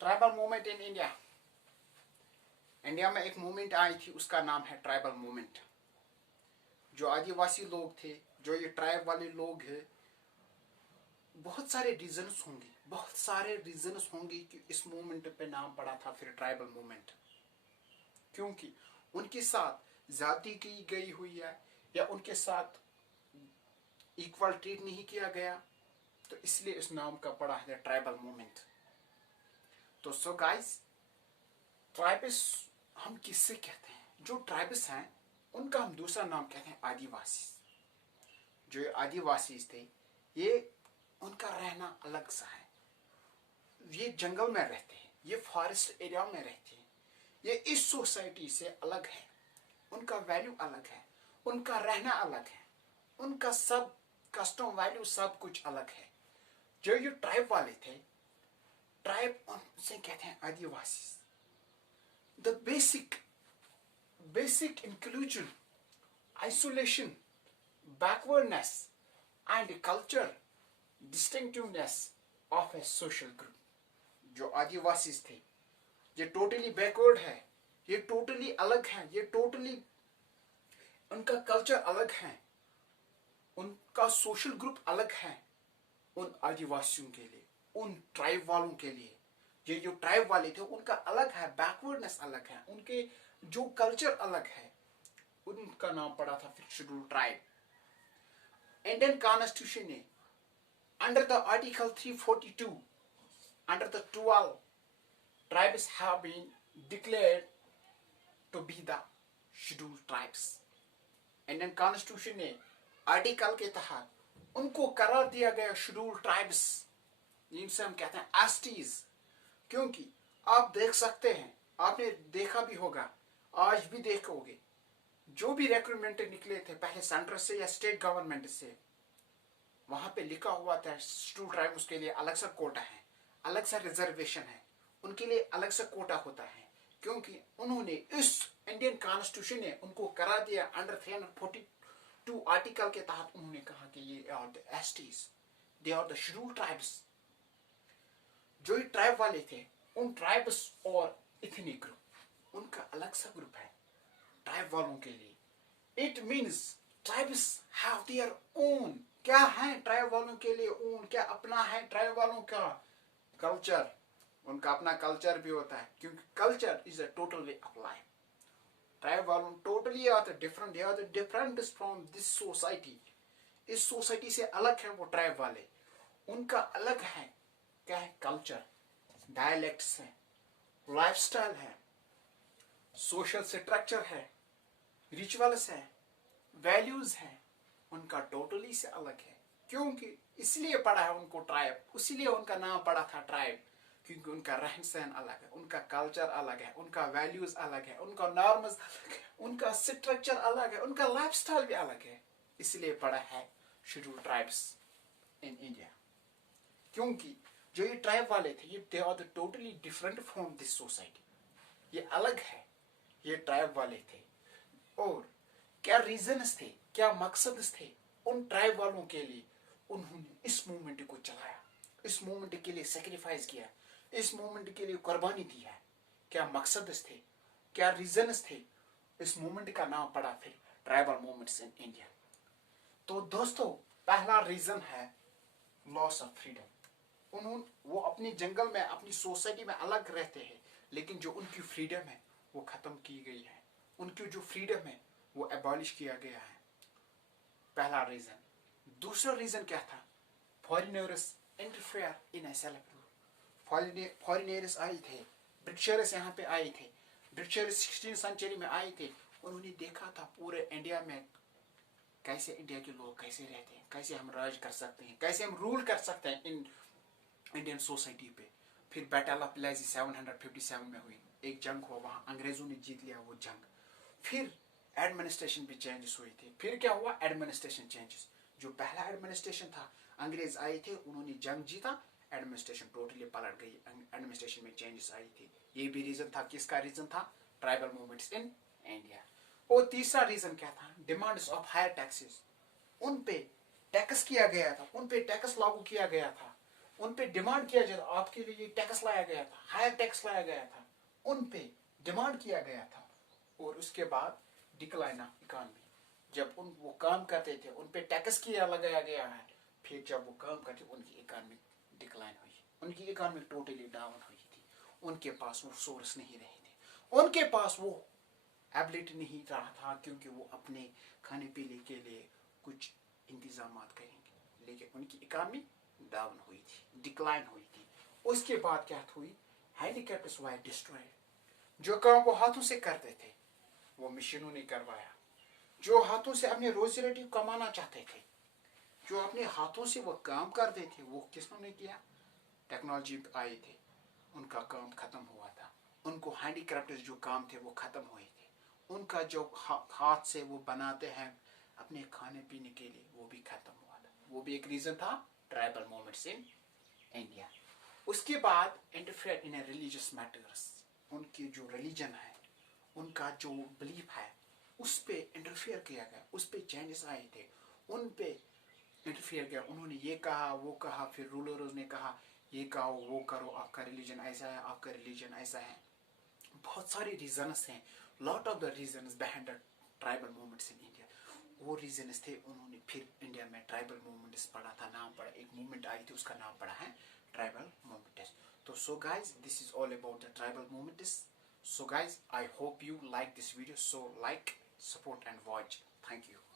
Tribal movement in India. India में एक movement आई थी, उसका नाम है ट्राइबल मूवमेंट। जो आदिवासी लोग थे, जो ये ट्राइब वाले लोग हैं, बहुत सारे रीजंस होंगे कि इस मूवमेंट पे नाम पड़ा था फिर ट्राइबल मूवमेंट। क्योंकि उनके साथ ज्यादती की गई हुई है या उनके साथ इक्वल ट्रीट नहीं किया गया, तो इसलिए इस नाम का पड़ा है ट्राइबल मूवमेंट। तो सो गाइस, ट्राइब्स हम किससे कहते हैं? जो ट्राइब्स हैं उनका हम दूसरा नाम कहते हैं आदिवासी। जो आदिवासी थे, ये उनका रहना अलग सा है। ये जंगल में रहते हैं, ये फॉरेस्ट एरिया में रहते हैं, ये इस सोसाइटी से अलग है। उनका वैल्यू अलग है, उनका रहना अलग है, उनका सब कस्टम वैल्यू सब कुछ अलग है। जो ये ट्राइब वाले थे, ट्राइब उनसे कहते हैं आदिवासी। The basic inclusion, isolation, backwardness and culture distinctiveness of a social group। जो आदिवासी थे, ये टोटली बैकवर्ड है, ये टोटली अलग है, ये टोटली उनका कल्चर अलग है, उनका सोशल ग्रुप अलग है। उन आदिवासियों के लिए, उन ट्राइब वालों के लिए, ये जो ट्राइब वाले थे उनका अलग है, बैकवर्डनेस अलग है, उनके जो कल्चर अलग है, उनका नाम पड़ा था फिर शेड्यूल ट्राइब। इंडियन कॉन्स्टिट्यूशन ने under the article 342, under the 12 tribes have been declared to be the scheduled tribes। Indian constitution ने आर्टिकल के तहत उनको करार दिया गया शेड्यूल ट्राइब्स, जिनसे हम कहते हैं एसटीज। क्योंकि आप देख सकते हैं, आपने देखा भी होगा, आज भी देखोगे, जो भी रिक्रूटमेंट निकले थे पहले सेंटर से या स्टेट गवर्नमेंट से, वहां पे लिखा हुआ था शेड्यूल ट्राइब्स के लिए अलग सा कोटा है, अलग सा रिजर्वेशन है, उनके लिए अलग सा कोटा होता है। क्योंकि उन्होंने इस इंडियन कॉन्स्टिट्यूशन ने उनको करा दिया अंडर 342 आर्टिकल के तहत। उन्होंने कहा कि ये are the STs, they are the scheduled tribes. जो ये ट्राइब वाले थे, उन ट्राइब्स और इथनिक ग्रुप, उनका अलग सा ग्रुप है ट्राइब वालों के लिए। It means tribes have their own. क्या है ट्राइब वालों के लिए ओन? क्या अपना है ट्राइब वालों का? कल्चर। उनका अपना कल्चर भी होता है, क्योंकि culture is a total way of life. Tribe वालों totally are the different, they are the different from this society. इस सोसाइटी से अलग है वो ट्राइब वाले, उनका अलग है। क्या है? कल्चर, डायलेक्ट्स है, लाइफस्टाइल है, सोशल स्ट्रक्चर है, रिचुअल्स है, वैल्यूज है, उनका टोटली से अलग है। क्योंकि इसलिए पड़ा है उनको ट्राइब, इसीलिए उनका नाम पड़ा था ट्राइब, क्योंकि उनका रहन सहन अलग है, उनका कल्चर अलग है, उनका वैल्यूज अलग है, उनका नॉर्म्स अलग है, उनका स्ट्रक्चर अलग है, उनका लाइफस्टाइल भी अलग है। इसलिए पड़ा है शेड्यूल ट्राइब्स इन इंडिया। क्योंकि जो ये ट्राइब वाले थे, ये they are the totally different from this society. ये अलग है, ये ट्राइब वाले थे। और क्या रीजंस थे, क्या मकसद थे उन ट्राइब वालों के लिए? उन्होंने इस मूवमेंट को चलाया, इस मूवमेंट के लिए सेक्रीफाइस किया, इस मूवमेंट के लिए कुर्बानी दी है। क्या मकसद थे, क्या रीजंस थे? इस मूवमेंट का नाम पड़ा फिर ट्राइबल मूवमेंट्स इन इंडिया। तो दोस्तों, पहला रीजन है लॉस ऑफ फ्रीडम। वो अपनी जंगल में, अपनी सोसाइटी में अलग रहते हैं, लेकिन जो उनकी फ्रीडम है वो खत्म की गई है। उनकी जो फ्रीडम है वो एबॉलिश किया गया है। पहला रीजन। दूसरा रीजन क्या था? Foreigners interfere in a self rule. Foreigners आए थे, ब्रिटिशर्स यहाँ पे आए थे, ब्रिटिशर्स 16वीं सेंचुरी में आए थे। उन्होंने देखा था पूरे इंडिया में कैसे इंडिया के लोग कैसे रहते हैं, कैसे हम राज कर सकते हैं, कैसे हम रूल कर सकते हैं इन इंडियन सोसाइटी पे। फिर बैटल ऑफ प्लेसी 757 में हुई, एक जंग हुआ, वहां अंग्रेजों ने जीत लिया वो जंग। फिर एडमिनिस्ट्रेशन भी चेंजेस हुए थे। फिर क्या हुआ? Administration changes. जो पहला एडमिनिस्ट्रेशन था, अंग्रेज आए थे, उन्होंने जंग जीता, एडमिनिस्ट्रेशन टोटली पलट गई, एडमिनिस्ट्रेशन में चेंजेस आई थी। ये भी रीजन था। किसका रीजन था? Tribal movements in India. और तीसरा रीजन क्या था? Demands of higher taxes. उन पे टैक्स किया गया था, उन पे टैक्स लागू किया गया था, उन पे डिमांड किया जाता, आपके लिए टैक्स लाया गया था, हायर टैक्स लाया गया था, उन पे डिमांड किया गया था। और उसके बाद डिक्लाइन ऑफ इकॉनमी, जब वो काम करते थे उन पे टैक्स किया लगाया गया है, फिर जब वो काम करते उनकी इकॉनमी डिक्लाइन हुई, उनकी इकॉनमी टोटली डाउन हुई थी। उनके पास वो सोर्स नहीं रहे थे, उनके पास वो एबिलिटी नहीं रहा था, क्योंकि वो अपने खाने पीने के लिए कुछ इंतजाम करेंगे, लेकिन उनकी इकॉनमी डाउन हुई थी, डिक्लाइन हुई थी। उसके बाद क्या हुई, हैंडीकैप्ड्स वर डिस्ट्रॉयड। जो काम वो हाथों से करते थे वो मशीनों ने करवाया। जो हाथों से अपने रोजी रोटी कमाना चाहते थे, जो अपने हाथों से वो काम करते थे, वो किसने किया, टेक्नोलॉजी आए थे, उनका काम खत्म हुआ था। उनको हैंडीक्राफ्ट जो काम थे वो खत्म हुए थे। उनका जो हाथ से वो बनाते हैं अपने खाने पीने के लिए, वो भी खत्म हुआ था। वो भी एक रीजन था ट्राइबल मूवमेंट्स इन इंडिया। उसके बाद इंटरफेयर इन रिलीजियस मैटर्स, उनकी जो रिलीजन है, उनका जो बिलीफ है, उस पे इंटरफेयर किया गया, उस पे चेंजेस आए थे, उन पे इंटरफेयर किया। उन्होंने ये कहा वो कहा, फिर रूलर्स ने कहा ये कहो वो करो, आपका रिलीजन ऐसा है, आपका रिलीजन ऐसा है। बहुत सारे रीजन्स हैं, lot of the reasons behind the tribal movements in India. वो रीजन्स थे, उन्होंने फिर इंडिया में ट्राइबल मूवमेंट्स पढ़ा था, नाम पढ़ा, एक मूवमेंट आई थी उसका नाम पड़ा है ट्राइबल मूवमेंट्स। तो so guys, this is all about the tribal movements. So guys, I hope you like this video. So like, support and watch. Thank you.